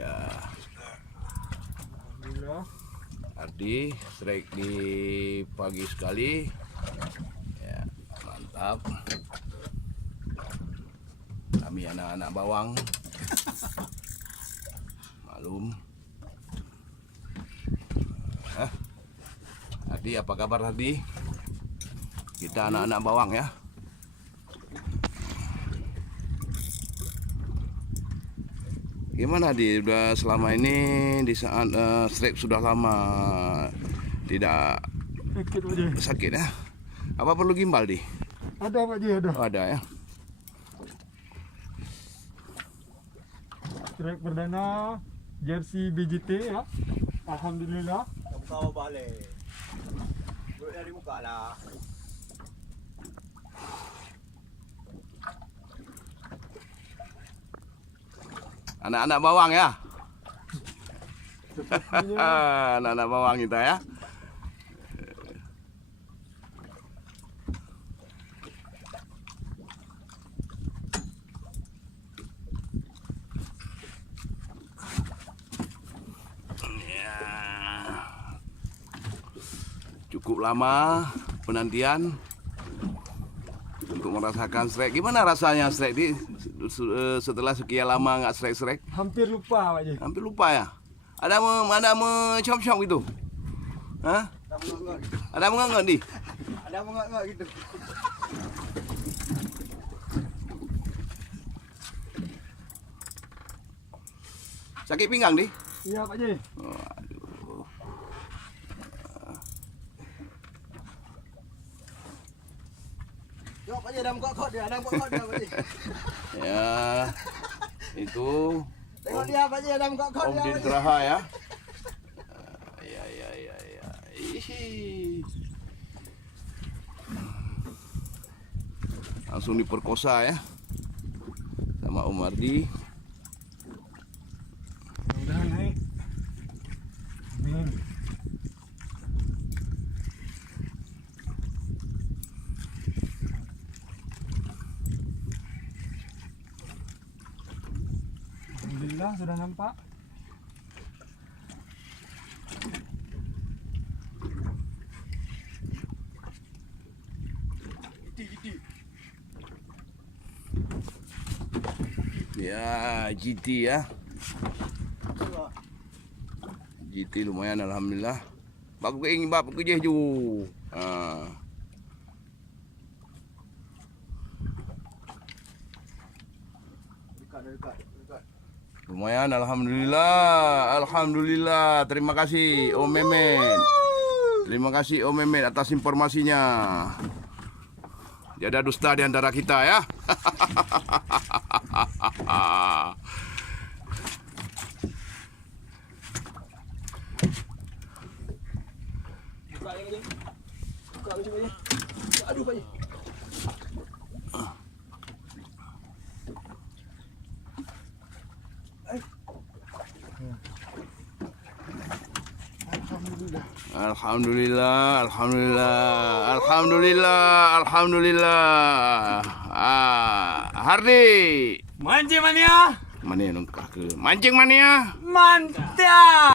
Ya, Alhamdulillah. Ardi strike di pagi sekali. Ya, mantap. Kami anak-anak bawang. Malum. Ardi, apa kabar Ardi? Kita anak-anak bawang ya. Gimana Di? Udah selama ini di saat strike sudah lama tidak Sakit Pak Ji. sakit ya? Apa perlu gimbal Di? Ada Pak Ji, ada. Oh, ada ya. Strike perdana jersey BJT ya. Alhamdulillah. Buka balik. Duit dah dibuka lah. Anak-anak bawang ya. Sepertinya Anak-anak bawang kita ya. Ya. Cukup lama penantian untuk merasakan strike. Gimana rasanya strike Di? Setelah sekian lama nggak strike? hampir lupa Pak Ji. Hampir lupa ya. Ada mencom-com gitu. Hah? Ada mengangkat gitu. Ada mengangkat Di? Ada mengangkat gitu. Sakit pinggang Di? Iya Pak Ji. Waduh. Jom Pak Ji, ada buka kod dia, ada buka kod dia Pak Ji. Ya. Itu Tengok dia Pak Ji, ada buka kod Om dia Din Pak Ji. Teraha ya. Ya. Ihi. Langsung diperkosa ya sama Om Ardi. Mudah-mudahan naik. Amin. Alhamdulillah sudah nampak. Giti. Ya, GT ya. GT lumayan alhamdulillah. Bagus ke bab kerja ju. Ha. Dekat. Lumayan alhamdulillah. Terima kasih Om Memet. Terima kasih Om Memet atas informasinya. Tiada dusta di antara kita ya. Buka lagi Pak Ji. Buka lagi Pak Ji. Aduh Pak Ji. Alhamdulillah. Hardi. Mancing mania. Mana yang nongkah ke? Mancing mania. Mantap.